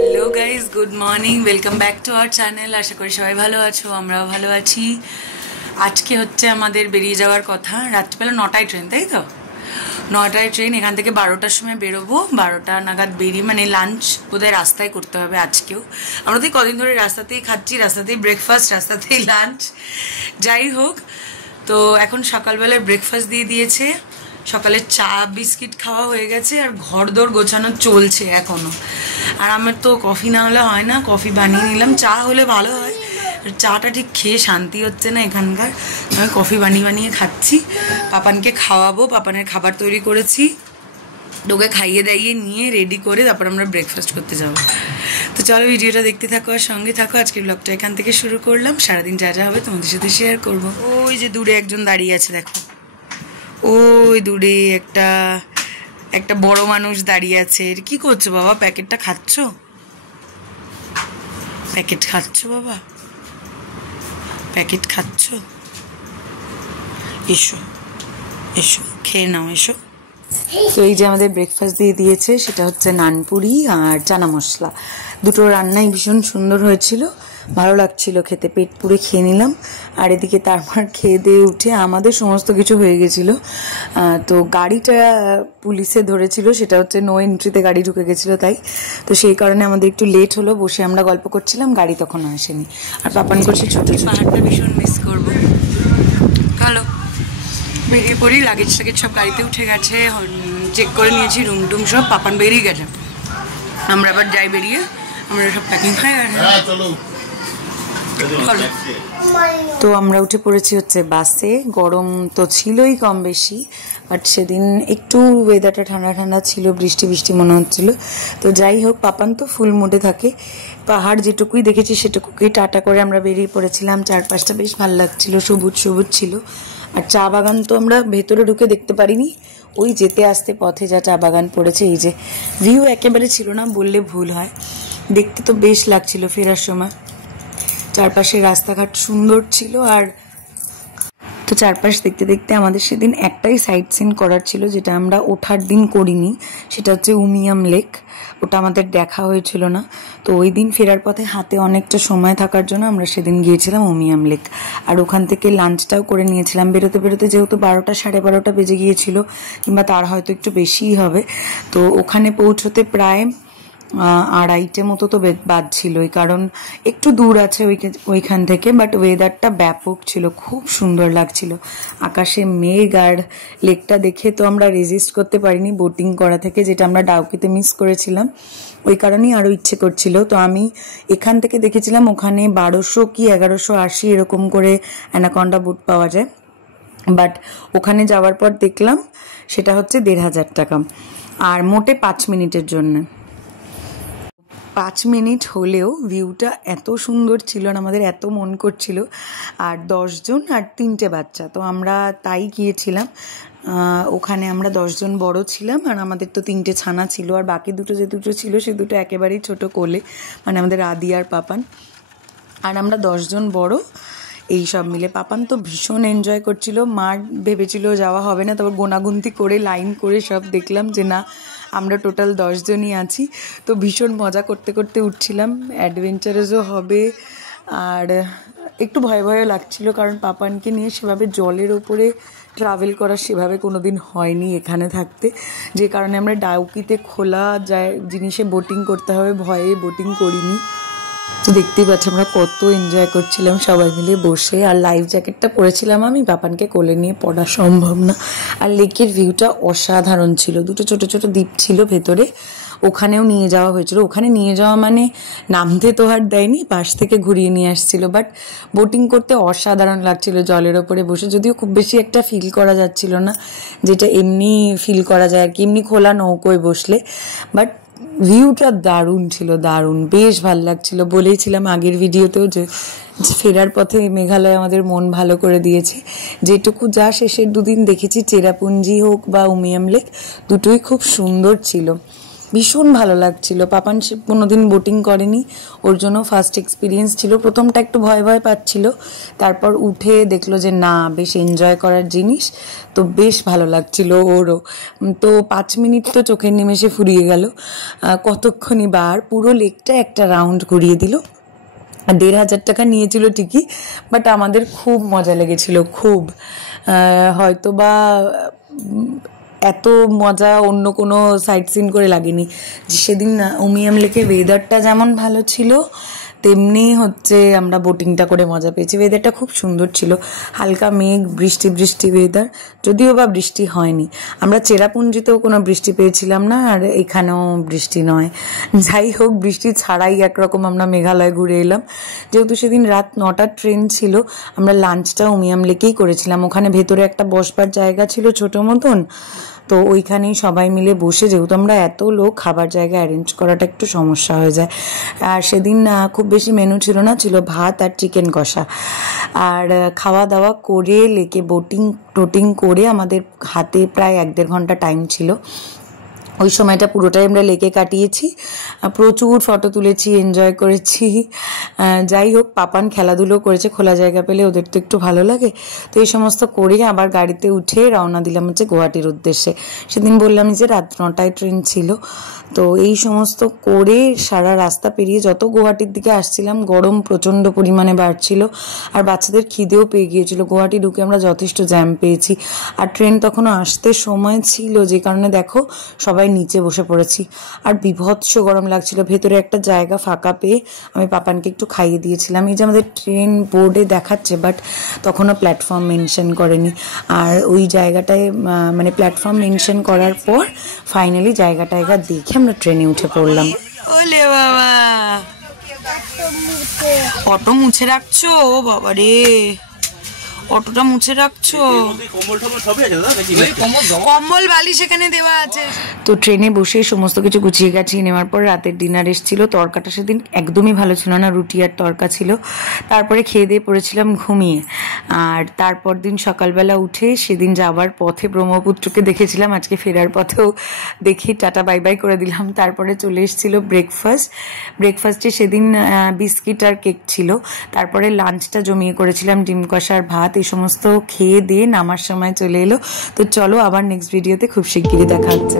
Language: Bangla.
Hello guys, good morning, welcome back to our channel. আশা করি সবাই ভালো আছো, আমরাও ভালো আছি। আজকে হচ্ছে আমাদের বেরিয়ে যাওয়ার কথা, রাত্রিবেলা 9টায় ট্রেন, তাই তো? 9টায় ট্রেন, এখান থেকে 12টার সময় বেরোবো। 12টা নাগাদ বেরিয়ে, মানে লাঞ্চ বোধহয় রাস্তায় করতে হবে আজকেও। আমরা তো কদিন ধরে রাস্তাতেই খাচ্ছি, রাস্তাতেই ব্রেকফাস্ট, রাস্তাতেই লাঞ্চ, যাই হোক। তো এখন সকালবেলায় ব্রেকফাস্ট দিয়ে দিয়েছে, সকালে চা বিস্কিট খাওয়া হয়ে গেছে, আর ঘরদোর গোছানো চলছে এখনো। আর আমার তো কফি না হলে হয় না, কফি বানিয়ে নিলাম। চা হলে ভালো হয়, চাটা ঠিক খেয়ে শান্তি হচ্ছে না এখানকার। আমি কফি বানিয়ে খাচ্ছি, পাপানকে খাওয়াবো। পাপানের খাবার তৈরি করেছি, ওকে খাইয়ে দাইয়ে নিয়ে রেডি করে তারপর আমরা ব্রেকফাস্ট করতে যাবো। তো চলো ভিডিওটা দেখতে থাকো আর সঙ্গে থাকো। আজকের ব্লগটা এখান থেকে শুরু করলাম। সারাদিন যা যা হবে তোমাদের সাথে শেয়ার করবো। ওই যে দূরে একজন দাঁড়িয়ে আছে, দেখো ওই দূরে একটা বড় মানুষ দাঁড়িয়ে আছে। কি করছো বাবা? প্যাকেটটা খাচ্ছ? প্যাকেট খাচ্ছ বাবা? প্যাকেট খাচ্ছ? এসো এসো, খেয়ে নাও, এসো। তো এই যে আমাদের ব্রেকফাস্ট দিয়ে দিয়েছে, সেটা হচ্ছে নানপুরি আর চানা মশলা। দুটো রান্নাই ভীষণ সুন্দর হয়েছিল, ভালো লাগছিল খেতে, পেট পুরে খেয়ে নিলাম। আর এদিকে তারপর খেয়ে দিয়ে উঠে আমাদের সমস্ত কিছু হয়ে গেছিল। তো গাড়িটা পুলিশে ধরেছিল, সেটা হচ্ছে নো এন্ট্রিতে গাড়ি ঢুকে গেছিলো, তাই তো সেই কারণে আমাদের একটু লেট হলো। বসে আমরা গল্প করছিলাম, গাড়ি তখন আসেনি। আর পাপান করছে ছোট ছোট। পাহাড়টা ভীষণ মিস করবো। হ্যালো, বেরিয়ে পড়ি। লাগেজ টাগেজ সব গাড়িতে উঠে গেছে, চেক করে নিয়েছি রুম টুম সব। পাপান বেরিয়ে গেছে, আমরা আবার যাই বেরিয়ে। আমরা সব প্যাকিং হয়ে গেছে। তো আমরা উঠে পড়েছি হচ্ছে বাসে। গরম তো ছিলই কম বেশি, বাট সেদিন একটু ওয়েদারটা ঠান্ডা ঠান্ডা ছিল, বৃষ্টি বৃষ্টি মনে হচ্ছিল। তো যাই হোক, পাপান তো ফুল মুডে থাকে। পাহাড় যেটুকুই দেখেছি সেটুকুই টাটা করে আমরা বেরিয়ে পড়েছিলাম। চারপাশটা বেশ ভালো লাগছিল, সবুজ সবুজ ছিল। আর চা বাগান তো আমরা ভেতরে ঢুকে দেখতে পারিনি, ওই যেতে আসতে পথে যা চা বাগান পড়েছে। এই যে ভিউ একেবারে ছিল না বললে ভুল হয়, দেখতে তো বেশ লাগছিল ফেরার সময়। চারপাশে রাস্তাঘাট সুন্দর ছিল। আর তো চারপাশ দেখতে দেখতে আমাদের সেদিন একটাই সাইট সিন করার ছিল, যেটা আমরা ওঠার দিন করিনি। সেটা হচ্ছে উমিয়াম লেক, ওটা আমাদের দেখা হয়েছিল না। তো ওই দিন ফেরার পথে হাতে অনেকটা সময় থাকার জন্য আমরা সেদিন গিয়েছিলাম উমিয়াম লেক। আর ওখান থেকে লাঞ্চটাও করে নিয়েছিলাম। বেরোতে বেরোতে যেহেতু 12টা সাড়ে 12টা বেজে গিয়েছিল, কিংবা তার হয়তো একটু বেশিই হবে। তো ওখানে পৌঁছতে প্রায় 2:30 মতো তো বাজছিল, কারণ একটু দূর আছে ওইখান থেকে। বাট ওয়েদারটা ব্যাপক ছিল, খুব সুন্দর লাগছিল। আকাশে মেঘ, আর লেকটা দেখে তো আমরা রেজিস্ট করতে পারিনি বোটিং করা থেকে, যেটা আমরা ডাউকিতে মিস করেছিলাম। ওই কারণেই আরও ইচ্ছে করছিল। তো আমি এখান থেকে দেখেছিলাম ওখানে 1200 কি 1180 এরকম করে অ্যানাকন্ডা বুট পাওয়া যায়। বাট ওখানে যাওয়ার পর দেখলাম সেটা হচ্ছে 1500 টাকা, আর মোটে 5 মিনিটের জন্য। 5 মিনিট হলেও ভিউটা এত সুন্দর ছিল, আর আমাদের এত মন করছিল। আর 10 জন আর 3টে বাচ্চা, তো আমরা তাই গিয়েছিলাম। ওখানে আমরা 10 জন বড় ছিলাম, আর আমাদের তো 3টে ছানা ছিল। আর বাকি যে দুটো ছিল সে দুটো একেবারেই ছোট কোলে, মানে আমাদের আদি আর পাপান। আর আমরা 10 জন বড়, এই সব মিলে। পাপান তো ভীষণ এনজয় করছিল। মা ভেবেছিল যাওয়া হবে না, তারপর গোনাগুনতি করে লাইন করে সব দেখলাম যে না, আমরা টোটাল 10 জনই আছি। তো ভীষণ মজা করতে করতে উঠছিলাম। অ্যাডভেঞ্চারাসও হবে, আর একটু ভয় ভয়ও লাগছিল, কারণ পাপানকে নিয়ে সেভাবে জলের ওপরে ট্রাভেল করা সেভাবে কোনো দিন হয়নি এখানে থাকতে। যে কারণে আমরা ডাউকিতে খোলা যায় জিনিসে বোটিং করতে হবে ভয়ে বোটিং করিনি। তো দেখতেই পাচ্ছি আমরা কত এনজয় করছিলাম সবাই মিলে বসে। আর লাইফ জ্যাকেটটা পরেছিলাম আমি, পাপানকে কোলে নিয়ে পড়া সম্ভব না। আর লেকের ভিউটা অসাধারণ ছিল। দুটো ছোট ছোট দ্বীপ ছিল ভেতরে, ওখানেও নিয়ে যাওয়া হয়েছিল। ওখানে নিয়ে যাওয়া মানে নামতে তো আর দেয়নি, পাশ থেকে ঘুরিয়ে নিয়ে আসছিল। বাট বোটিং করতে অসাধারণ লাগছিল জলের ওপরে বসে, যদিও খুব বেশি একটা ফিল করা যাচ্ছিল না, যেটা এমনি ফিল করা যায় আর কি এমনি খোলা নৌকোয় বসলে। বাট ভিউটা দারুণ ছিল, দারুণ, বেশ ভালো লাগছিল। বলেইছিলাম আগের ভিডিওতেও যে ফেরার পথে মেঘালয় আমাদের মন ভালো করে দিয়েছে। যেটুকু যা শেষের 2 দিন দেখেছি, চেরাপুঞ্জি হোক বা উমিয়াম লেক, দুটোই খুব সুন্দর ছিল। ভীষণ ভালো লাগছিল। পাপান সে কোনোদিন বোটিং করেনি, ওর জন্য ফার্স্ট এক্সপিরিয়েন্স ছিল। প্রথমটা একটু ভয় ভয় পাচ্ছিল, তারপর উঠে দেখলো যে না, বেশ এনজয় করার জিনিস, তো বেশ ভালো লাগছিল ওরও। তো 5 মিনিট তো চোখের নিমেষে ফুরিয়ে গেল। কতক্ষণই বার পুরো লেকটা একটা রাউন্ড ঘুরিয়ে দিল। 1,500 টাকা নিয়েছিল ঠিকই, বাট আমাদের খুব মজা লেগেছিল, খুব। হয়তো বা এত মজা অন্য কোনো সাইট সিন করে লাগেনি। সেদিন উমিয়াম লেকের ওয়েদারটা যেমন ভালো ছিল, তেমনি হচ্ছে আমরা বোটিংটা করে মজা পেয়েছি। ওয়েদারটা খুব সুন্দর ছিল, হালকা মেঘ, বৃষ্টি বৃষ্টি ওয়েদার, যদিও বা বৃষ্টি হয়নি। আমরা চেরাপুঞ্জিতেও কোনো বৃষ্টি পেয়েছিলাম না, আর এখানেও বৃষ্টি নয়। যাই হোক, বৃষ্টি ছাড়াই একরকম আমরা মেঘালয় ঘুরে এলাম। যেহেতু সেদিন রাত 9টার ট্রেন ছিল, আমরা লাঞ্চটা উমিয়াম লেকেই করেছিলাম। ওখানে ভেতরে একটা বসবার জায়গা ছিল ছোট মতন, তো ওইখানেই সবাই মিলে বসে, যেহেতু আমরা এত লোক, খাবার জায়গা অ্যারেঞ্জ করাটা একটু সমস্যা হয়ে যায়। আর সেদিন খুব বেশি মেনু ছিল না, ছিল ভাত আর চিকেন কষা। আর খাওয়া দাওয়া করে লেকে টোটিং করে আমাদের হাতে প্রায় 1-1.5 ঘন্টা টাইম ছিল। ওই সময়টা পুরোটাই আমরা লেকে কাটিয়েছি, প্রচুর ফটো তুলেছি, এনজয় করেছি। যাই হোক, পাপান খেলাধুলো করেছে, খোলা জায়গা পেলে ওদের তো একটু ভালো লাগে। তো এই সমস্ত করে আবার গাড়িতে উঠে রওনা দিলাম হচ্ছে গুয়াহাটির উদ্দেশ্যে। সেদিন বললাম যে রাত 9টায় ট্রেন ছিল। তো এই সমস্ত করে সারা রাস্তা পেরিয়ে যত গুয়াহাটির দিকে আসছিলাম, গরম প্রচণ্ড পরিমাণে বাড়ছিল, আর বাচ্চাদের খিদেও পেয়ে গিয়েছিল। গুয়াহাটি ঢুকে আমরা যথেষ্ট জ্যাম পেয়েছি, আর ট্রেন তখনও আসতে সময় ছিল, যে কারণে দেখো সবাই নিচে বসে পড়েছি। আর বিভৎস গরম লাগছিল। ভেতরে একটা জায়গা ফাঁকা পেয়ে আমি পাপানকে একটু খাইয়ে দিয়েছিলাম। এই যে আমাদের ট্রেন বোর্ডে দেখাচ্ছে, বাট তখনও প্ল্যাটফর্ম মেনশন করেনি। আর ওই জায়গাটায় মানে প্ল্যাটফর্ম মেনশন করার পর ফাইনালি জায়গা দেখে আমরা ট্রেনে উঠে পড়লাম। ওলে বাবা, অটো মুছে রাখছো? ও বাবা রে, অটোটা মুছে রাখছো? কম্বল বালিশ এখানে দেওয়া আছে। তো ট্রেনে বসে সমস্ত কিছু গুছিয়ে গাছিয়ে নেওয়ার পর রাতের ডিনার এসেছিল। তরকাটা সেদিন একদমই ভালো ছিল না, রুটি আর তরকা ছিল। তারপরে খেয়ে দিয়ে পড়েছিলাম ঘুমিয়ে। আর তারপর দিন সকালবেলা উঠে সেদিন যাওয়ার পথে ব্রহ্মপুত্রকে দেখেছিলাম, আজকে ফেরার পথেও দেখি, টাটা বাই বাই করে দিলাম। তারপরে চলে এসেছিল ব্রেকফাস্টে সেদিন বিস্কিট আর কেক ছিল। তারপরে লাঞ্চটা জমিয়ে করেছিলাম ডিম কষা আর ভাত। এই সমস্ত খেয়ে দিয়ে নামার সময় চলে এলো। তো চলো, আবার নেক্সট ভিডিওতে খুব শিগগিরই দেখা হচ্ছে।